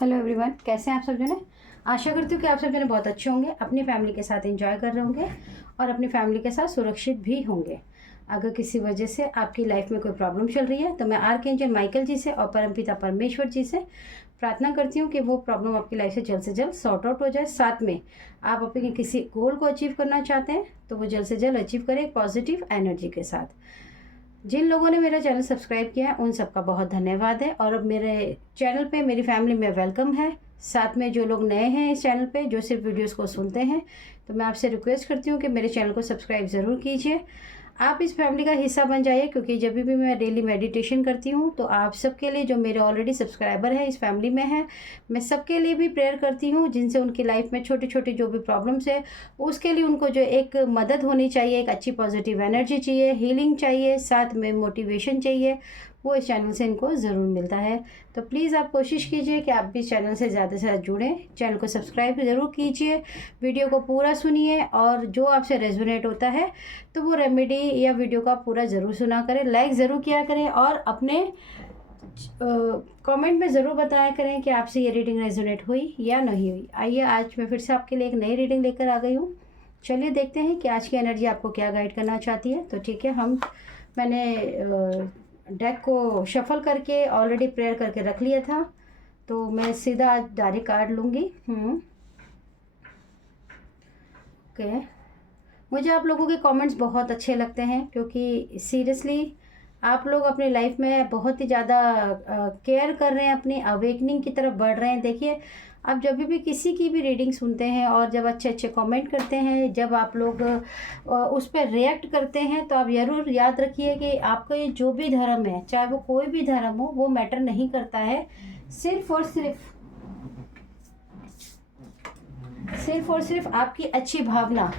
Hello everyone, कैसे हैं आप सब जने। आशा करती हूँ कि आप सब जने बहुत अच्छे होंगे, अपनी फैमिली के साथ एंजॉय कर रहे होंगे और अपनी फैमिली के साथ सुरक्षित भी होंगे। अगर किसी वजह से आपकी लाइफ में कोई प्रॉब्लम चल रही है तो मैं आर्कएंजल माइकल जी से और परमपिता परमेश्वर जी से प्रार्थना करती हूँ कि वो प्रॉब्लम आपकी लाइफ से जल्द सॉर्ट आउट हो जाए। साथ में आप अपने किसी गोल को अचीव करना चाहते हैं तो वो जल्द से जल्द अचीव करें पॉजिटिव एनर्जी के साथ। जिन लोगों ने मेरा चैनल सब्सक्राइब किया है उन सबका बहुत धन्यवाद है और अब मेरे चैनल पे मेरी फैमिली में वेलकम है। साथ में जो लोग नए हैं इस चैनल पे, जो सिर्फ वीडियोस को सुनते हैं, तो मैं आपसे रिक्वेस्ट करती हूँ कि मेरे चैनल को सब्सक्राइब ज़रूर कीजिए। आप इस फैमिली का हिस्सा बन जाइए, क्योंकि जब भी मैं डेली मेडिटेशन करती हूँ तो आप सबके लिए, जो मेरे ऑलरेडी सब्सक्राइबर हैं इस फैमिली में हैं, मैं सबके लिए भी प्रेयर करती हूँ जिनसे उनकी लाइफ में छोटी छोटी जो भी प्रॉब्लम्स है उसके लिए उनको जो एक मदद होनी चाहिए, एक अच्छी पॉजिटिव एनर्जी चाहिए, हीलिंग चाहिए, साथ में मोटिवेशन चाहिए, वो इस चैनल से इनको ज़रूर मिलता है। तो प्लीज़ आप कोशिश कीजिए कि आप भी इस चैनल से ज़्यादा से ज़्यादा जुड़ें। चैनल को सब्सक्राइब ज़रूर कीजिए, वीडियो को पूरा सुनिए और जो आपसे रेजोनेट होता है तो वो रेमेडी या वीडियो का पूरा ज़रूर सुना करें, लाइक ज़रूर किया करें और अपने कमेंट में ज़रूर बताया करें कि आपसे ये रीडिंग रेजोनेट हुई या नहीं हुई। आइए, आज मैं फिर से आपके लिए एक नई रीडिंग लेकर आ गई हूँ। चलिए देखते हैं कि आज की एनर्जी आपको क्या गाइड करना चाहती है। तो ठीक है, मैंने डेक को शफल करके ऑलरेडी प्रेयर करके रख लिया था, तो मैं सीधा आज डायरेक्ट कार्ड लूँगी। ओके, मुझे आप लोगों के कमेंट्स बहुत अच्छे लगते हैं, क्योंकि सीरियसली आप लोग अपनी लाइफ में बहुत ही ज़्यादा केयर कर रहे हैं, अपनी अवेकनिंग की तरफ बढ़ रहे हैं। देखिए, आप जब भी किसी की भी रीडिंग सुनते हैं और जब अच्छे अच्छे कमेंट करते हैं, जब आप लोग उस पर रिएक्ट करते हैं, तो आप ज़रूर याद रखिए कि आपका ये जो भी धर्म है, चाहे वो कोई भी धर्म हो, वो मैटर नहीं करता है। सिर्फ और सिर्फ आपकी अच्छी भावना,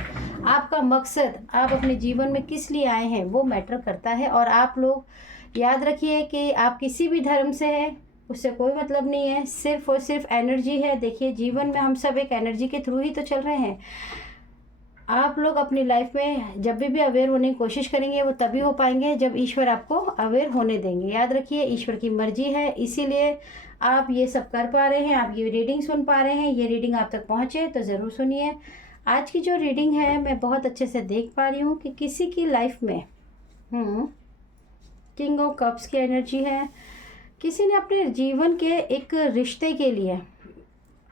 आपका मकसद, आप अपने जीवन में किस लिए आए हैं, वो मैटर करता है। और आप लोग याद रखिए कि आप किसी भी धर्म से हैं, उससे कोई मतलब नहीं है, सिर्फ और सिर्फ एनर्जी है। देखिए, जीवन में हम सब एक एनर्जी के थ्रू ही तो चल रहे हैं। आप लोग अपनी लाइफ में जब भी अवेयर होने की कोशिश करेंगे, वो तभी हो पाएंगे जब ईश्वर आपको अवेयर होने देंगे। याद रखिए, ईश्वर की मर्जी है, इसीलिए आप ये सब कर पा रहे हैं, आप ये रीडिंग सुन पा रहे हैं। ये रीडिंग आप तक पहुँचे तो ज़रूर सुनिए। आज की जो रीडिंग है, मैं बहुत अच्छे से देख पा रही हूँ कि किसी की लाइफ में किंग ऑफ कप्स की एनर्जी है। किसी ने अपने जीवन के एक रिश्ते के लिए,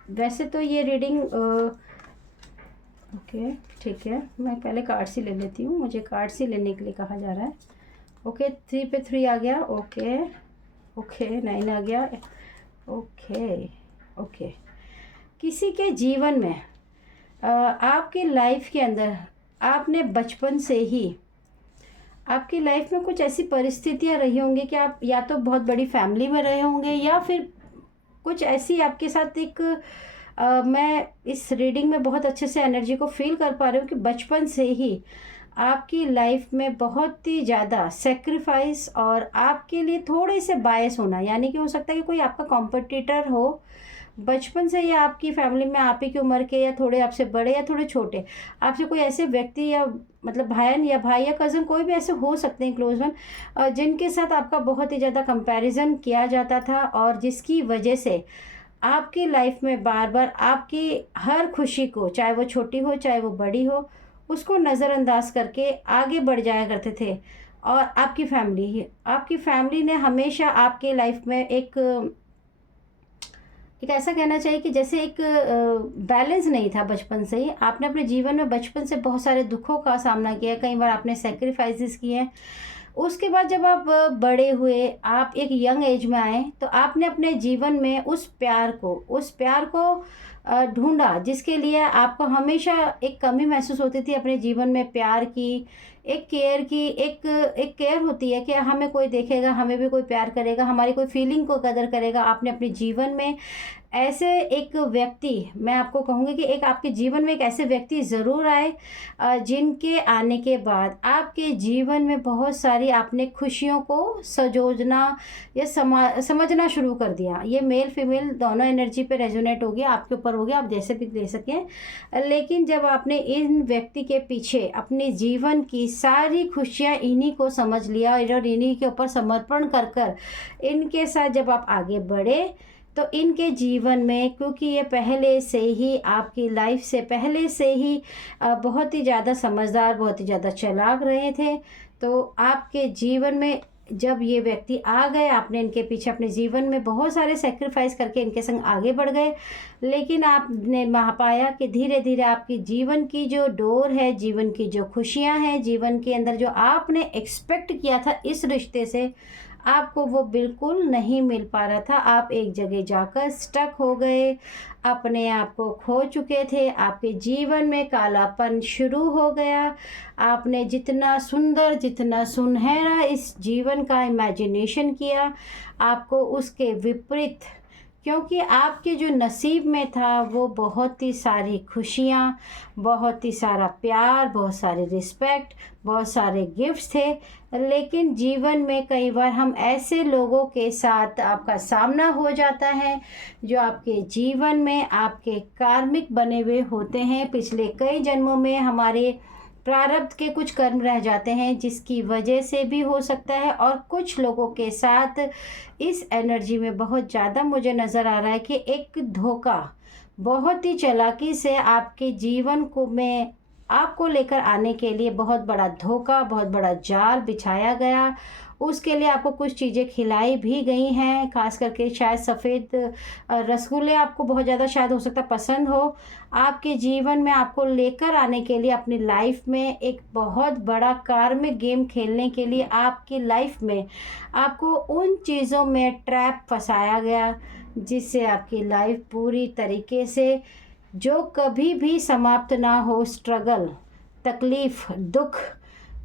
वैसे तो ये रीडिंग ओके ठीक है, मैं पहले कार्ड्स ही ले लेती हूँ, मुझे कार्ड्स ही लेने के लिए कहा जा रहा है। ओके, 3 पे 3 आ गया। ओके, 9 आ गया। ओके, किसी के जीवन में आपकी लाइफ के अंदर, आपने बचपन से ही आपकी लाइफ में कुछ ऐसी परिस्थितियां रही होंगी कि आप या तो बहुत बड़ी फैमिली में रहे होंगे, या फिर कुछ ऐसी आपके साथ एक मैं इस रीडिंग में बहुत अच्छे से एनर्जी को फील कर पा रही हूँ कि बचपन से ही आपकी लाइफ में बहुत ही ज़्यादा सेक्रीफाइस और आपके लिए थोड़े से बायस होना, यानी कि हो सकता है कि कोई आपका कॉम्पिटिटर हो बचपन से, या आपकी फैमिली में आप ही की उम्र के, या थोड़े आपसे बड़े या थोड़े छोटे, आपसे कोई ऐसे व्यक्ति, या मतलब बहन या भाई या कज़न, कोई भी ऐसे हो सकते हैं क्लोज वन, जिनके साथ आपका बहुत ही ज़्यादा कंपैरिजन किया जाता था, और जिसकी वजह से आपकी लाइफ में बार बार आपकी हर खुशी को, चाहे वो छोटी हो चाहे वो बड़ी हो, उसको नज़रअंदाज करके आगे बढ़ जाया करते थे। और आपकी फैमिली ने हमेशा आपके लाइफ में एक ऐसा कहना चाहिए कि जैसे एक बैलेंस नहीं था। बचपन से ही आपने अपने जीवन में बचपन से बहुत सारे दुखों का सामना किया, कई बार आपने सेक्रीफाइसेस किए हैं। उसके बाद जब आप बड़े हुए, आप एक यंग एज में आए, तो आपने अपने जीवन में उस प्यार को ढूंढा, जिसके लिए आपको हमेशा एक कमी महसूस होती थी अपने जीवन में। प्यार की, एक केयर की, एक केयर होती है कि हमें कोई देखेगा, हमें भी कोई प्यार करेगा, हमारी कोई फीलिंग को कदर करेगा। आपने अपने जीवन में ऐसे एक व्यक्ति, मैं आपको कहूँगी कि एक आपके जीवन में एक ऐसे व्यक्ति ज़रूर आए, जिनके आने के बाद आपके जीवन में बहुत सारी आपने खुशियों को सजोजना या समझना शुरू कर दिया। ये मेल फीमेल दोनों एनर्जी पे रेजोनेट हो गया, आपके ऊपर हो गया, आप जैसे भी ले सकें। लेकिन जब आपने इन व्यक्ति के पीछे अपने जीवन की सारी खुशियाँ इन्हीं को समझ लिया और इन्हीं के ऊपर समर्पण कर कर इनके साथ जब आप आगे बढ़े, तो इनके जीवन में, क्योंकि ये पहले से ही आपकी लाइफ से पहले से ही बहुत ही ज़्यादा समझदार, बहुत ही ज़्यादा चालाक रहे थे, तो आपके जीवन में जब ये व्यक्ति आ गए, आपने इनके पीछे अपने जीवन में बहुत सारे सेक्रीफाइस करके इनके संग आगे बढ़ गए, लेकिन आपने पाया कि धीरे धीरे आपकी जीवन की जो डोर है, जीवन की जो खुशियां हैं, जीवन के अंदर जो आपने एक्सपेक्ट किया था इस रिश्ते से, आपको वो बिल्कुल नहीं मिल पा रहा था। आप एक जगह जाकर स्टक हो गए, अपने आप को खो चुके थे, आपके जीवन में कालापन शुरू हो गया। आपने जितना सुंदर, जितना सुनहरा इस जीवन का इमेजिनेशन किया, आपको उसके विपरीत, क्योंकि आपके जो नसीब में था वो बहुत ही सारी खुशियाँ, बहुत ही सारा प्यार, बहुत सारे रिस्पेक्ट, बहुत सारे गिफ्ट्स थे, लेकिन जीवन में कई बार हम ऐसे लोगों के साथ आपका सामना हो जाता है जो आपके जीवन में आपके कार्मिक बने हुए होते हैं। पिछले कई जन्मों में हमारे प्रारब्ध के कुछ कर्म रह जाते हैं, जिसकी वजह से भी हो सकता है। और कुछ लोगों के साथ इस एनर्जी में बहुत ज़्यादा मुझे नज़र आ रहा है कि एक धोखा, बहुत ही चालाकी से आपके जीवन को में आपको लेकर आने के लिए बहुत बड़ा धोखा, बहुत बड़ा जाल बिछाया गया। उसके लिए आपको कुछ चीज़ें खिलाई भी गई हैं, खास करके शायद सफ़ेद रसगुल्ले आपको बहुत ज़्यादा शायद हो सकता पसंद हो। आपके जीवन में आपको लेकर आने के लिए, अपनी लाइफ में एक बहुत बड़ा कार्मिक गेम खेलने के लिए आपकी लाइफ में आपको उन चीज़ों में ट्रैप फंसाया गया, जिससे आपकी लाइफ पूरी तरीके से जो कभी भी समाप्त ना हो, स्ट्रगल, तकलीफ़, दुख,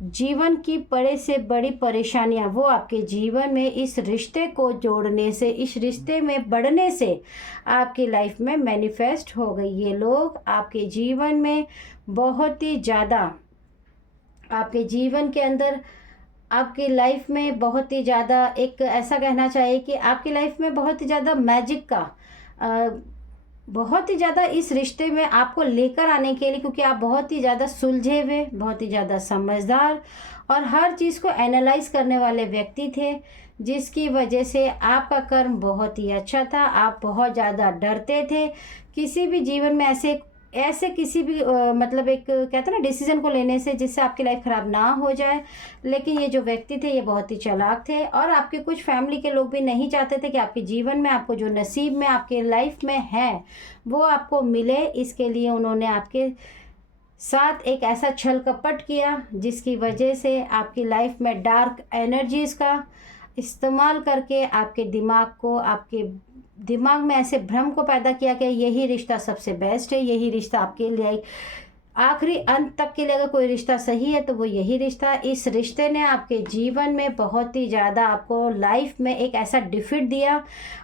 जीवन की बड़े से बड़ी परेशानियां, वो आपके जीवन में इस रिश्ते को जोड़ने से, इस रिश्ते में बढ़ने से आपकी लाइफ में मैनिफेस्ट हो गई। ये लोग आपके जीवन में बहुत ही ज़्यादा, आपके जीवन के अंदर, आपकी लाइफ में बहुत ही ज़्यादा, एक ऐसा कहना चाहिए कि आपकी लाइफ में बहुत ही ज़्यादा मैजिक का बहुत ही ज़्यादा इस रिश्ते में आपको लेकर आने के लिए, क्योंकि आप बहुत ही ज़्यादा सुलझे हुए, बहुत ही ज़्यादा समझदार और हर चीज़ को एनालाइज करने वाले व्यक्ति थे, जिसकी वजह से आपका कर्म बहुत ही अच्छा था। आप बहुत ज़्यादा डरते थे किसी भी जीवन में ऐसे ऐसे किसी भी मतलब एक कहते हैं ना डिसीजन को लेने से, जिससे आपकी लाइफ ख़राब ना हो जाए। लेकिन ये जो व्यक्ति थे ये बहुत ही चालाक थे, और आपके कुछ फैमिली के लोग भी नहीं चाहते थे कि आपके जीवन में, आपको जो नसीब में आपके लाइफ में है वो आपको मिले। इसके लिए उन्होंने आपके साथ एक ऐसा छल कपट किया, जिसकी वजह से आपकी लाइफ में डार्क एनर्जीज़ का इस्तेमाल करके आपके दिमाग को, आपके दिमाग में ऐसे भ्रम को पैदा किया कि यही रिश्ता सबसे बेस्ट है, यही रिश्ता आपके लिए आखिरी अंत तक के लिए अगर कोई रिश्ता सही है तो वो यही रिश्ता। इस रिश्ते ने आपके जीवन में बहुत ही ज़्यादा आपको लाइफ में एक ऐसा डिफीट दिया,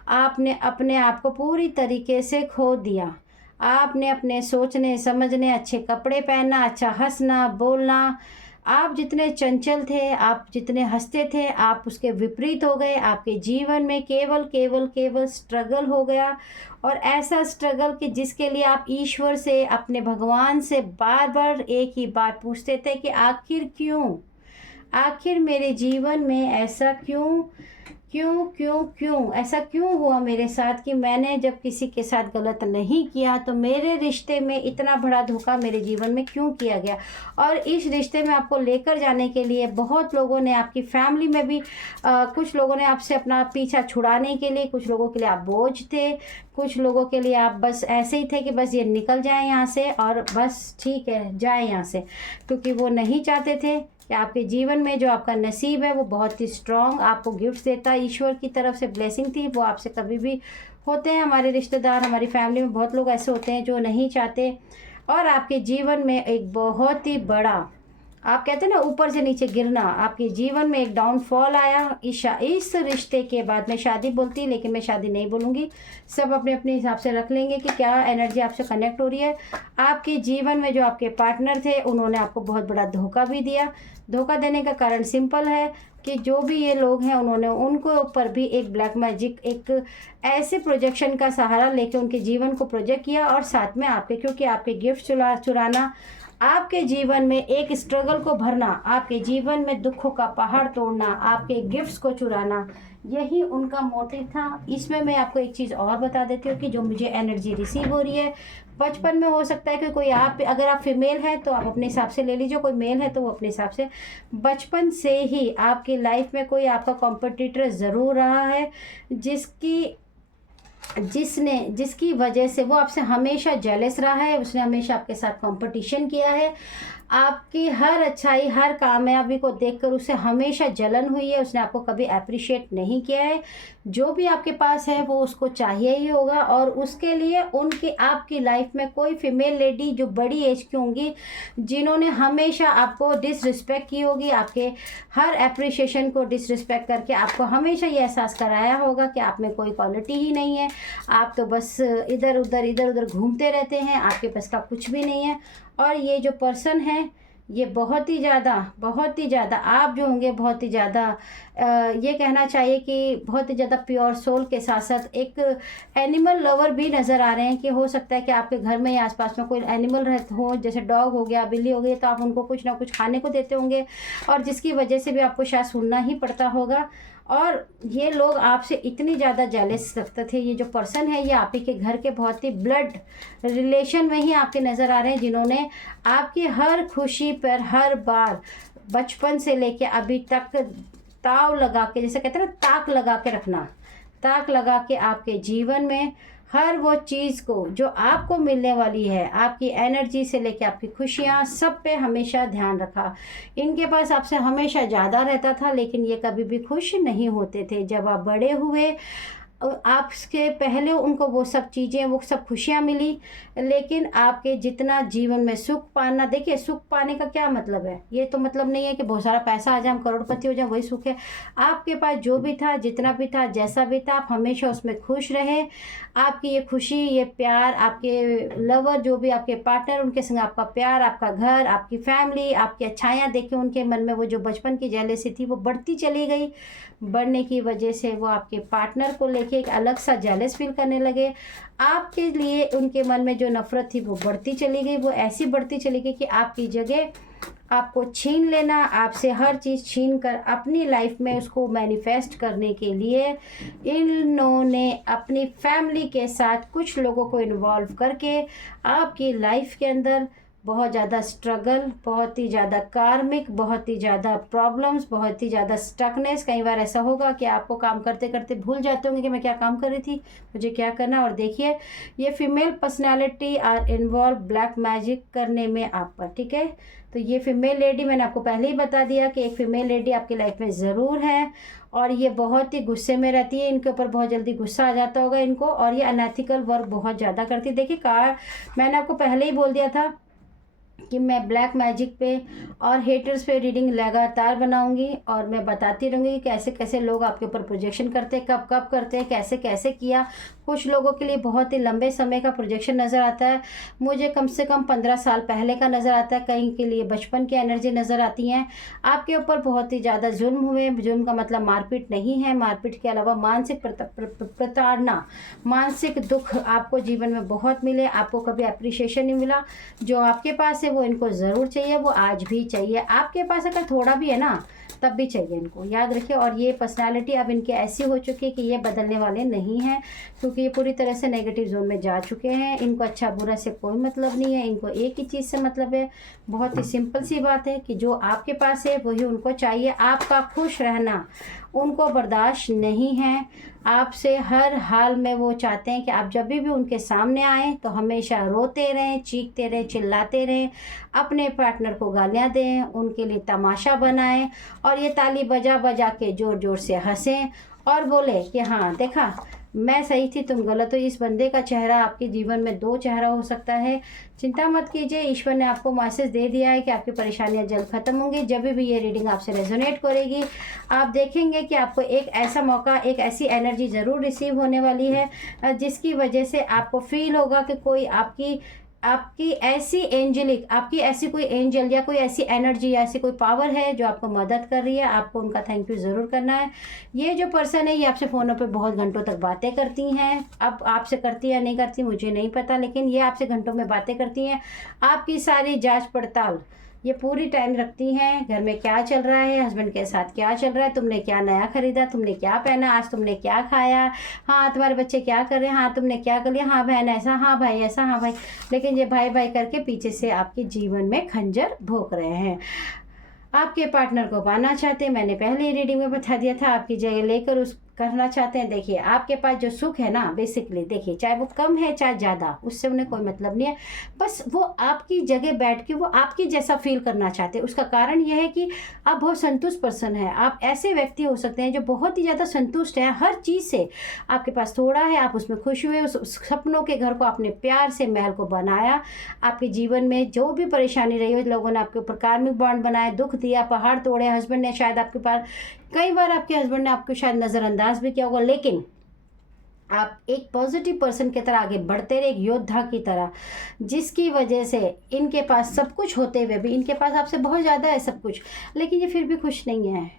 आपने अपने आप को पूरी तरीके से खो दिया। आपने अपने सोचने समझने, अच्छे कपड़े पहनना, अच्छा हंसना बोलना, आप जितने चंचल थे, आप जितने हंसते थे, आप उसके विपरीत हो गए। आपके जीवन में केवल केवल केवल स्ट्रगल हो गया, और ऐसा स्ट्रगल कि जिसके लिए आप ईश्वर से, अपने भगवान से बार बार एक ही बात पूछते थे कि आखिर क्यों, आखिर मेरे जीवन में ऐसा क्यों क्यों क्यों क्यों ऐसा क्यों हुआ मेरे साथ, कि मैंने जब किसी के साथ गलत नहीं किया तो मेरे रिश्ते में इतना बड़ा धोखा मेरे जीवन में क्यों किया गया। और इस रिश्ते में आपको लेकर जाने के लिए बहुत लोगों ने, आपकी फैमिली में भी कुछ लोगों ने आपसे अपना पीछा छुड़ाने के लिए, कुछ लोगों के लिए आप बोझ थे, कुछ लोगों के लिए आप बस ऐसे ही थे कि बस ये निकल जाए यहाँ से और बस ठीक है जाए यहाँ से, क्योंकि वो नहीं चाहते थे कि आपके जीवन में जो आपका नसीब है वो बहुत ही स्ट्रॉन्ग आपको गिफ्ट्स देता है, ईश्वर की तरफ से ब्लेसिंग थी, वो आपसे कभी भी होते हैं। हमारे रिश्तेदार, हमारी फैमिली में बहुत लोग ऐसे होते हैं जो नहीं चाहते, और आपके जीवन में एक बहुत ही बड़ा, आप कहते हैं ना ऊपर से नीचे गिरना, आपके जीवन में एक डाउनफॉल आया। इस रिश्ते के बाद, मैं शादी बोलती लेकिन मैं शादी नहीं बोलूँगी, सब अपने अपने हिसाब से रख लेंगे कि क्या एनर्जी आपसे कनेक्ट हो रही है। आपके जीवन में जो आपके पार्टनर थे उन्होंने आपको बहुत बड़ा धोखा भी दिया। धोखा देने का कारण सिंपल है कि जो भी ये लोग हैं उन्होंने उनको ऊपर भी एक ब्लैक मैजिक, एक ऐसे प्रोजेक्शन का सहारा लेके उनके जीवन को प्रोजेक्ट किया, और साथ में आपके, क्योंकि आपके गिफ्ट चुराना, आपके जीवन में एक स्ट्रगल को भरना, आपके जीवन में दुखों का पहाड़ तोड़ना, आपके गिफ्ट्स को चुराना, यही उनका मोटिव था। इसमें मैं आपको एक चीज़ और बता देती हूँ कि जो मुझे एनर्जी रिसीव हो रही है, बचपन में हो सकता है कि कोई आप, अगर आप फीमेल हैं तो आप अपने हिसाब से ले लीजिए, कोई मेल है तो वो अपने हिसाब से। बचपन से ही आपकी लाइफ में कोई आपका कॉम्पिटिटर ज़रूर रहा है, जिसकी वजह से वो आपसे हमेशा जेलस रहा है, उसने हमेशा आपके साथ कंपटीशन किया है, आपकी हर अच्छाई, हर कामयाबी को देखकर उसे हमेशा जलन हुई है, उसने आपको कभी अप्रिशिएट नहीं किया है। जो भी आपके पास है वो उसको चाहिए ही होगा, और उसके लिए आपकी लाइफ में कोई फीमेल लेडी जो बड़ी एज की होंगी, जिन्होंने हमेशा आपको डिसरिस्पेक्ट की होगी, आपके हर अप्रिशिएशन को डिसरिस्पेक्ट करके आपको हमेशा ये एहसास कराया होगा कि आप में कोई क्वालिटी ही नहीं है, आप तो बस इधर उधर घूमते रहते हैं, आपके पास का कुछ भी नहीं है। और ये जो पर्सन है ये बहुत ही ज़्यादा आप जो होंगे बहुत ही ज़्यादा, ये कहना चाहिए कि बहुत ही ज़्यादा प्योर सोल के साथ साथ एक एनिमल लवर भी नज़र आ रहे हैं। कि हो सकता है कि आपके घर में या आसपास में कोई एनिमल रहते हो, जैसे डॉग हो गया, बिल्ली हो गई, तो आप उनको कुछ ना कुछ खाने को देते होंगे, और जिसकी वजह से भी आपको शायद सुनना ही पड़ता होगा। और ये लोग आपसे इतनी ज़्यादा जेलस रखते थे। ये जो पर्सन है ये आप ही के घर के बहुत ही ब्लड रिलेशन में ही आपके नज़र आ रहे हैं, जिन्होंने आपकी हर खुशी पर हर बार बचपन से लेके अभी तक ताव लगा के, जैसे कहते हैं ना ताक लगा के रखना, ताक लगा के आपके जीवन में हर वो चीज़ को जो आपको मिलने वाली है, आपकी एनर्जी से लेके आपकी खुशियाँ, सब पे हमेशा ध्यान रखा। इनके पास आपसे हमेशा ज़्यादा रहता था, लेकिन ये कभी भी खुश नहीं होते थे। जब आप बड़े हुए, आपके पहले उनको वो सब चीज़ें, वो सब खुशियाँ मिली, लेकिन आपके जितना जीवन में सुख पाना, देखिए सुख पाने का क्या मतलब है, ये तो मतलब नहीं है कि बहुत सारा पैसा आ जाए, हम करोड़पति हो जाए, वही सुख है। आपके पास जो भी था, जितना भी था, जैसा भी था, आप हमेशा उसमें खुश रहे। आपकी ये खुशी, ये प्यार, आपके लवर जो भी आपके पार्टनर, उनके संग आपका प्यार, आपका घर, आपकी फैमिली, आपकी अच्छाइयाँ देख के उनके मन में वो जो बचपन की जेलसी थी वो बढ़ती चली गई। बढ़ने की वजह से वो आपके पार्टनर को लेके एक अलग सा जेलस फील करने लगे। आपके लिए उनके मन में जो नफ़रत थी वो बढ़ती चली गई, वो ऐसी बढ़ती चली गई कि आपकी जगह आपको छीन लेना, आपसे हर चीज़ छीन कर अपनी लाइफ में उसको मैनिफेस्ट करने के लिए इन्होंने अपनी फैमिली के साथ कुछ लोगों को इन्वॉल्व करके आपकी लाइफ के अंदर बहुत ज़्यादा स्ट्रगल, बहुत ही ज़्यादा कार्मिक, बहुत ही ज़्यादा प्रॉब्लम्स, बहुत ही ज़्यादा स्टकनेस। कई बार ऐसा होगा कि आपको काम करते करते भूल जाते होंगे कि मैं क्या काम कर रही थी, मुझे क्या करना। और देखिए ये female personality are involve black magic करने में आप पर, ठीक है। तो ये फीमेल लेडी, मैंने आपको पहले ही बता दिया कि एक फ़ीमेल लेडी आपकी लाइफ में ज़रूर है, और ये बहुत ही गुस्से में रहती है, इनके ऊपर बहुत जल्दी गुस्सा आ जाता होगा इनको, और ये अनएथिकल वर्क बहुत ज़्यादा करती है। देखिए मैंने आपको पहले ही बोल दिया था कि मैं ब्लैक मैजिक पे और हेटर्स पे रीडिंग लगातार बनाऊंगी, और मैं बताती रहूँगी कि कैसे कैसे लोग आपके ऊपर प्रोजेक्शन करते हैं, कब कब करते हैं, कैसे कैसे किया। कुछ लोगों के लिए बहुत ही लंबे समय का प्रोजेक्शन नज़र आता है, मुझे कम से कम 15 साल पहले का नज़र आता है, कहीं के लिए बचपन की एनर्जी नज़र आती हैं। आपके ऊपर बहुत ही ज़्यादा जुल्म हुए। जुल्म का मतलब मारपीट नहीं है, मारपीट के अलावा मानसिक प्रताड़ना, मानसिक दुख आपको जीवन में बहुत मिले। आपको कभी अप्रिशिएशन नहीं मिला, जो आपके पास है वो इनको ज़रूर चाहिए, वो आज भी चाहिए। आपके पास अगर थोड़ा भी है ना तब भी चाहिए इनको, याद रखिए। और ये पर्सनालिटी अब इनकी ऐसी हो चुकी है कि ये बदलने वाले नहीं हैं, क्योंकि ये पूरी तरह से नेगेटिव जोन में जा चुके हैं। इनको अच्छा बुरा से कोई मतलब नहीं है, इनको एक ही चीज़ से मतलब है, बहुत ही सिंपल सी बात है कि जो आपके पास है वही उनको चाहिए। आपका खुश रहना उनको बर्दाश्त नहीं है। आपसे हर हाल में वो चाहते हैं कि आप जब भी उनके सामने आएँ तो हमेशा रोते रहें, चीखते रहें, चिल्लाते रहें, अपने पार्टनर को गालियाँ दें, उनके लिए तमाशा बनाएं, और ये ताली बजा बजा के ज़ोर ज़ोर से हंसें और बोले कि हाँ देखा, मैं सही थी, तुम गलत हो। इस बंदे का चेहरा आपके जीवन में 2 चेहरा हो सकता है। चिंता मत कीजिए, ईश्वर ने आपको मैसेज दे दिया है कि आपकी परेशानियां जल्द ख़त्म होंगी। जब भी ये रीडिंग आपसे रेजोनेट करेगी, आप देखेंगे कि आपको एक ऐसा मौका, एक ऐसी एनर्जी ज़रूर रिसीव होने वाली है, जिसकी वजह से आपको फील होगा कि कोई आपकी ऐसी एंजलिक, आपकी ऐसी कोई एंजल या कोई ऐसी एनर्जी या ऐसी कोई पावर है जो आपको मदद कर रही है। आपको उनका थैंक यू ज़रूर करना है। ये जो पर्सन है ये आपसे फ़ोनों पे बहुत घंटों तक बातें करती हैं। अब आपसे करती या नहीं करती मुझे नहीं पता, लेकिन ये आपसे घंटों में बातें करती हैं। आपकी सारी जांच पड़ताल ये पूरी टाइम रखती हैं घर में क्या चल रहा है, हस्बैंड के साथ क्या चल रहा है, तुमने क्या नया खरीदा, तुमने क्या पहना, आज तुमने क्या खाया, हाँ तुम्हारे बच्चे क्या कर रहे हैं, हाँ तुमने क्या कर लिया, हाँ बहन ऐसा, हाँ भाई ऐसा, हाँ भाई। लेकिन ये भाई भाई करके पीछे से आपके जीवन में खंजर भोंक रहे हैं। आपके पार्टनर को पाना चाहते हैं, मैंने पहले ही रीडिंग में बता दिया था, आपकी जगह लेकर उस करना चाहते हैं। देखिए आपके पास जो सुख है ना, बेसिकली देखिए चाहे वो कम है चाहे ज़्यादा, उससे उन्हें कोई मतलब नहीं है। बस वो आपकी जगह बैठ के वो आपकी जैसा फील करना चाहते हैं। उसका कारण यह है कि आप बहुत संतुष्ट पर्सन है। आप ऐसे व्यक्ति हो सकते हैं जो बहुत ही ज़्यादा संतुष्ट हैं हर चीज़ से। आपके पास थोड़ा है, आप उसमें खुश हुए, उस सपनों के घर को आपने प्यार से महल को बनाया। आपके जीवन में जो भी परेशानी रही हो, लोगों ने आपके ऊपर कार्मिक बॉन्ड बनाए, दुख दिया, पहाड़ तोड़े, हस्बैंड ने शायद आपके पास, कई बार आपके हस्बैंड ने आपको शायद नज़रअंदाज भी किया होगा, लेकिन आप एक पॉजिटिव पर्सन की तरह आगे बढ़ते रहे, एक योद्धा की तरह, जिसकी वजह से इनके पास सब कुछ होते हुए भी, इनके पास आपसे बहुत ज़्यादा है सब कुछ, लेकिन ये फिर भी खुश नहीं है।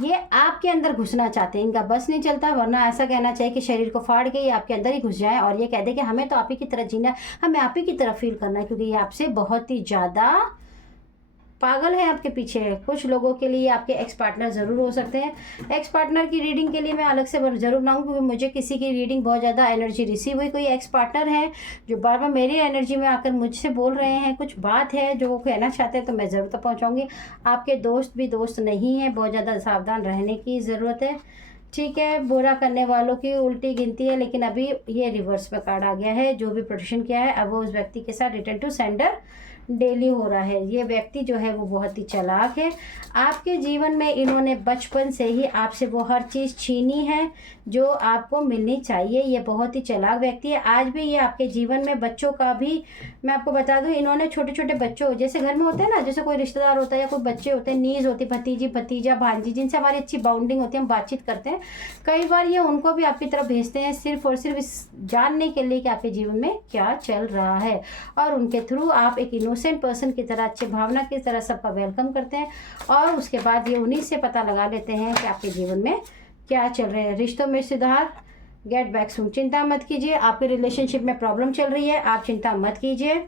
ये आपके अंदर घुसना चाहते हैं, इनका बस नहीं चलता। वरना ऐसा कहना चाहिए कि शरीर को फाड़ के ये आपके अंदर ही घुस जाए और ये कह दे कि हमें तो आप ही की तरह जीना है, हमें आप ही की तरह फील करना है, क्योंकि ये आपसे बहुत ही ज़्यादा पागल है आपके पीछे। कुछ लोगों के लिए आपके एक्स पार्टनर ज़रूर हो सकते हैं। एक्स पार्टनर की रीडिंग के लिए मैं अलग से ज़रूर बनाऊँ, क्योंकि मुझे किसी की रीडिंग बहुत ज़्यादा एनर्जी रिसीव हुई। कोई एक्स पार्टनर है जो बार बार मेरी एनर्जी में आकर मुझसे बोल रहे हैं, कुछ बात है जो वो कहना चाहते हैं, तो मैं ज़रूर तक पहुँचाऊँगी। आपके दोस्त भी दोस्त नहीं हैं, बहुत ज़्यादा सावधान रहने की ज़रूरत है। ठीक है, बुरा करने वालों की उल्टी गिनती है, लेकिन अभी ये रिवर्स में कार्ड आ गया है। जो भी प्रोटेक्शन किया है अब वो उस व्यक्ति के साथ रिटर्न टू सेंडर डेली हो रहा है। ये व्यक्ति जो है वो बहुत ही चालाक है। आपके जीवन में इन्होंने बचपन से ही आपसे वो हर चीज़ छीनी है जो आपको मिलनी चाहिए। ये बहुत ही चालाक व्यक्ति है। आज भी ये आपके जीवन में बच्चों का भी, मैं आपको बता दूं, इन्होंने छोटे छोटे बच्चों, जैसे घर में होते हैं ना, जैसे कोई रिश्तेदार होता है या कोई बच्चे होते हैं, नीज होती, भतीजी भतीजा भांजी, जिनसे हमारी अच्छी बाउंडिंग होती है, हम बातचीत करते हैं, कई बार ये उनको भी आपकी तरफ भेजते हैं सिर्फ और सिर्फ इस जानने के लिए कि आपके जीवन में क्या चल रहा है। और उनके थ्रू आप एक इनोसेंट पर्सन की तरह, अच्छे भावना की तरह सबका वेलकम करते हैं, और उसके बाद ये उन्हीं से पता लगा लेते हैं कि आपके जीवन में क्या चल रहा है। रिश्तों में सुधार, गेट बैक सून, चिंता मत कीजिए। आपके रिलेशनशिप में प्रॉब्लम चल रही है, आप चिंता मत कीजिए,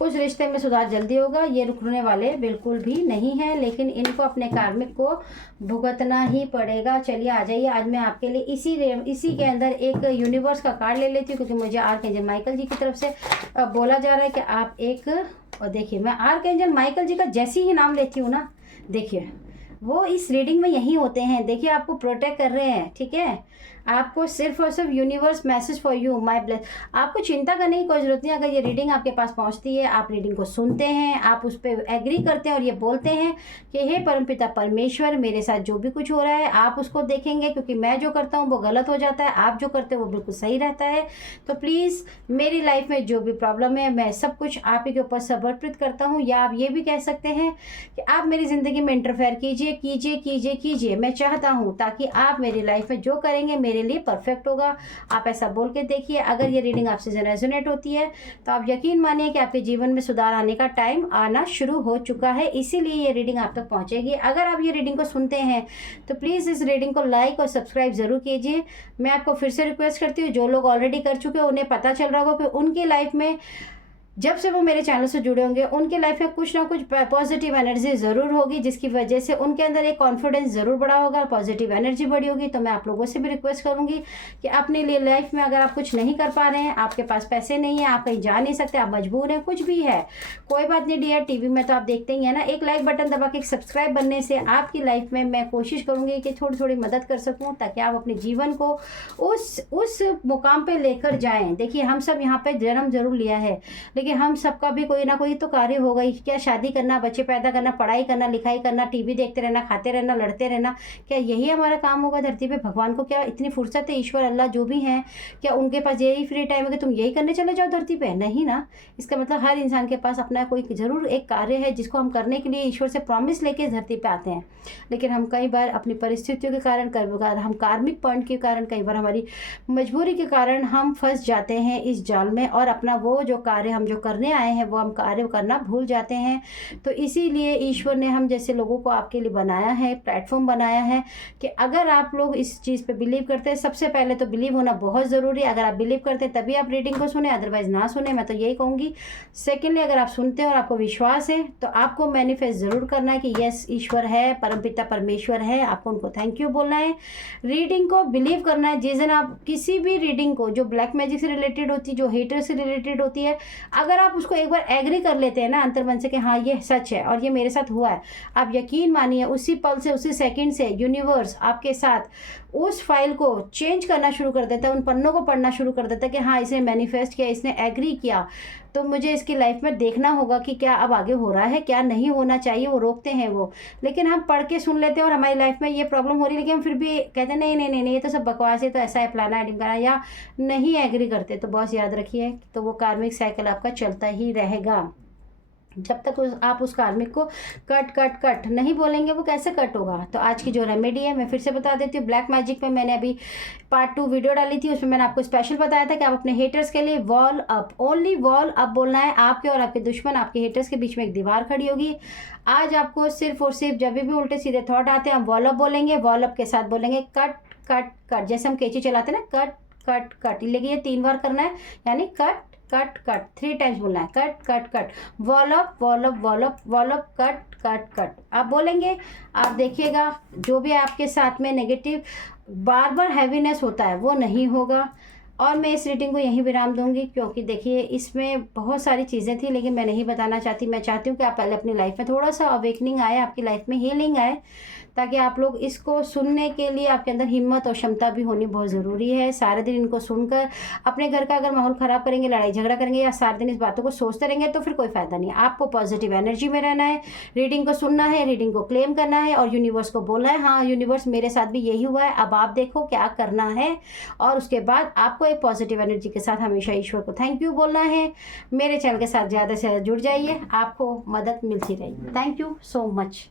उस रिश्ते में सुधार जल्दी होगा। ये रुकने वाले बिल्कुल भी नहीं है, लेकिन इनको अपने कार्मिक को भुगतना ही पड़ेगा। चलिए आ जाइए, आज मैं आपके लिए इसी के अंदर एक यूनिवर्स का कार्ड ले लेती हूँ, क्योंकि मुझे आर्कएंजल माइकल जी की तरफ से बोला जा रहा है कि आप एक, और देखिए मैं आर्कएंजल माइकल जी का जैसे ही नाम लेती हूँ ना, देखिए वो इस रीडिंग में यही होते हैं। देखिए आपको प्रोटेक्ट कर रहे हैं, ठीक है। आपको सिर्फ और सिर्फ universe message for you my bless. आपको चिंता करने की कोई ज़रूरत नहीं। अगर ये रीडिंग आपके पास पहुंचती है, आप रीडिंग को सुनते हैं, आप उस पर एग्री करते हैं और ये बोलते हैं कि हे परमपिता परमेश्वर, मेरे साथ जो भी कुछ हो रहा है आप उसको देखेंगे, क्योंकि मैं जो करता हूँ वो गलत हो जाता है, आप जो करते हो वो बिल्कुल सही रहता है। तो प्लीज़ मेरी लाइफ में जो भी प्रॉब्लम है, मैं सब कुछ आप ही के ऊपर समर्पित करता हूँ। या आप ये भी कह सकते हैं कि आप मेरी ज़िंदगी में इंटरफेयर कीजिए कीजिए कीजिए कीजिए, मैं चाहता हूँ ताकि आप मेरी लाइफ में जो करेंगे मेरे लिए परफेक्ट होगा। आप ऐसा बोल के देखिए। अगर ये रीडिंग आपसे रेजोनेट होती है तो आप यकीन मानिए कि आपके जीवन में सुधार आने का टाइम आना शुरू हो चुका है, इसीलिए ये रीडिंग आप तक पहुंचेगी। अगर आप ये रीडिंग को सुनते हैं तो प्लीज़ इस रीडिंग को लाइक और सब्सक्राइब ज़रूर कीजिए। मैं आपको फिर से रिक्वेस्ट करती हूँ, जो लोग ऑलरेडी कर चुके हैं उन्हें पता चल रहा होगा कि उनकी लाइफ में जब से वो मेरे चैनल से जुड़े होंगे उनके लाइफ में कुछ ना कुछ पॉजिटिव एनर्जी ज़रूर होगी, जिसकी वजह से उनके अंदर एक कॉन्फिडेंस ज़रूर बढ़ा होगा, पॉजिटिव एनर्जी बढ़ी होगी। तो मैं आप लोगों से भी रिक्वेस्ट करूंगी कि अपने लिए लाइफ में अगर आप कुछ नहीं कर पा रहे हैं, आपके पास पैसे नहीं है, आप कहीं जा नहीं सकते, आप मजबूर हैं, कुछ भी है, कोई बात नहीं डियर, टीवी में तो आप देखते ही है ना, एक लाइक बटन दबा के सब्सक्राइब बनने से आपकी लाइफ में मैं कोशिश करूँगी कि थोड़ी थोड़ी मदद कर सकूँ, ताकि आप अपने जीवन को उस मुकाम पर लेकर जाएँ। देखिए हम सब यहाँ पर जन्म जरूर लिया है, लेकिन हम सबका भी कोई ना कोई तो कार्य होगा ही। क्या शादी करना, बच्चे पैदा करना, पढ़ाई करना, लिखाई करना, टीवी देखते रहना, खाते रहना, लड़ते रहना, क्या यही हमारा काम होगा धरती पे? भगवान को क्या इतनी फुर्सत है? ईश्वर अल्लाह जो भी हैं, क्या उनके पास यही फ्री टाइम है कि तुम यही करने चले जाओ धरती पे? नहीं ना। इसका मतलब हर इंसान के पास अपना कोई ज़रूर एक कार्य है जिसको हम करने के लिए ईश्वर से प्रॉमिस लेके धरती पे आते हैं। लेकिन हम कई बार अपनी परिस्थितियों के कारण, कई बार हम कार्मिक पॉइंट के कारण, कई बार हमारी मजबूरी के कारण हम फंस जाते हैं इस जाल में, और अपना वो जो कार्य हम जो करने आए हैं वो हम कार्य करना भूल जाते हैं। तो इसीलिए ईश्वर ने हम जैसे लोगों को आपके लिए बनाया है, प्लेटफॉर्म बनाया है कि अगर आप लोग इस चीज़ पे बिलीव करते हैं, सबसे पहले तो बिलीव होना बहुत ज़रूरी है। अगर आप बिलीव करते हैं तभी आप रीडिंग को सुने, अदरवाइज़ ना सुने, मैं तो यही कहूँगी। सेकेंडली, अगर आप सुनते हैं और आपको विश्वास है तो आपको मैनिफेस्ट ज़रूर करना है कि यस ईश्वर है, परमपिता परमेश्वर है, आपको उनको थैंक यू बोलना है। रीडिंग को बिलीव करना है। जिस दिन आप किसी भी रीडिंग को जो ब्लैक मैजिक से रिलेटेड होती है, जो हेटर से रिलेटेड होती है, अगर आप उसको एक बार एग्री कर लेते हैं ना अंतर्मन से कि हाँ ये सच है और ये मेरे साथ हुआ है, आप यकीन मानिए उसी पल से, उसी सेकंड से यूनिवर्स आपके साथ उस फाइल को चेंज करना शुरू कर देता है, उन पन्नों को पढ़ना शुरू कर देता है कि हाँ इसने मैनिफेस्ट किया, इसने एग्री किया, तो मुझे इसकी लाइफ में देखना होगा कि क्या अब आगे हो रहा है, क्या नहीं होना चाहिए। वो रोकते हैं वो, लेकिन हम पढ़ के सुन लेते हैं और हमारी लाइफ में ये प्रॉब्लम हो रही है, लेकिन हम फिर भी कहते हैं नहीं नहीं नहीं नहीं ये तो सब बकवास है, तो ऐसा है, फलाना है, ढिमकाना, या नहीं एग्री करते। तो बॉस याद रखिए, तो वो कार्मिक साइकिल आपका चलता ही रहेगा जब तक आप उस कार्मिक को कट कट कट नहीं बोलेंगे, वो कैसे कट होगा। तो आज की जो रेमेडी है मैं फिर से बता देती हूँ। ब्लैक मैजिक में मैंने अभी पार्ट 2 वीडियो डाली थी, उसमें मैंने आपको स्पेशल बताया था कि आप अपने हेटर्स के लिए wall up, only wall up बोलना है। आपके और आपके दुश्मन, आपके हेटर्स के बीच में एक दीवार खड़ी होगी। आज आपको सिर्फ और सिर्फ जब भी उल्टे सीधे थॉट आते हैं हम वॉल अप बोलेंगे। वॉल अप के साथ बोलेंगे कट कट कट, जैसे हम कैंची चलाते हैं ना, कट कट कट, लेकिन ये 3 बार करना है, यानी कट कट कट 3 टाइम्स बोलना है, cut cut cut, wall up wall up wall up wall up, cut cut cut. आप बोलेंगे, आप देखिएगा जो भी आपके साथ में नेगेटिव बार बार हैवीनेस होता है वो नहीं होगा। और मैं इस रीडिंग को यहीं विराम दूंगी, क्योंकि देखिए इसमें बहुत सारी चीज़ें थी लेकिन मैं नहीं बताना चाहती। मैं चाहती हूँ कि आप पहले अपनी लाइफ में थोड़ा सा अवेकनिंग आए, आपकी लाइफ में हीलिंग आए, ताकि आप लोग इसको सुनने के लिए आपके अंदर हिम्मत और क्षमता भी होनी बहुत ज़रूरी है। सारे दिन इनको सुनकर अपने घर का अगर माहौल ख़राब करेंगे, लड़ाई झगड़ा करेंगे या सारे दिन इस बातों को सोचते रहेंगे तो फिर कोई फ़ायदा नहीं है। आपको पॉजिटिव एनर्जी में रहना है, रीडिंग को सुनना है, रीडिंग को क्लेम करना है और यूनिवर्स को बोलना है हाँ यूनिवर्स मेरे साथ भी यही हुआ है, अब आप देखो क्या करना है। और उसके बाद आपको एक पॉजिटिव एनर्जी के साथ हमेशा ईश्वर को थैंक यू बोलना है। मेरे चैनल के साथ ज़्यादा से ज़्यादा जुड़ जाइए, आपको मदद मिलती रहेगी। Thank you so much.